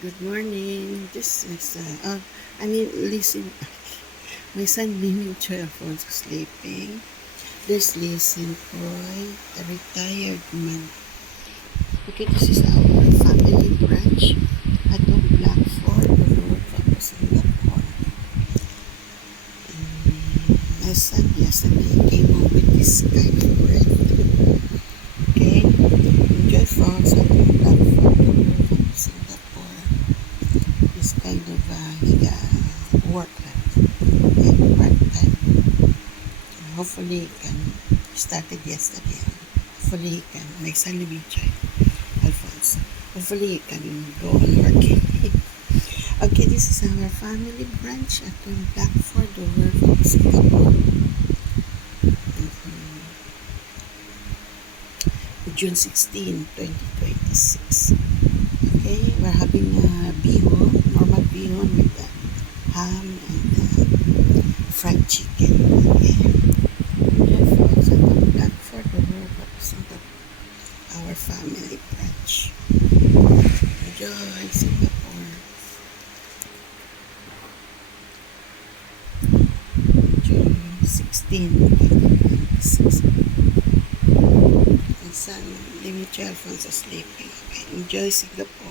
Good morning. This is, listen. My son Mimi Alfonso sleeping. This listen boy, the retired man. Okay, this is our family branch at the Blackford Road from Singapore. My son yesterday came home with this kind of bread. Okay, enjoy frogs at the Blackford Road from Singapore. This kind of work like part-time. Hopefully he can started yesterday. Hopefully he can make sandwich Alfonso. Hopefully he can go on working. Okay, this is our family branch at the Blackford over from Singapore. June 16, 2026. Okay, we're having a bihon, normal bihon with ham and fried chicken. Okay, therefore, sa Blackford over from Singapore, our family branch. Enjoy Singapore. June 16, 2026. My son, Dimitri Alfonso sleeping. Okay, enjoy Singapore.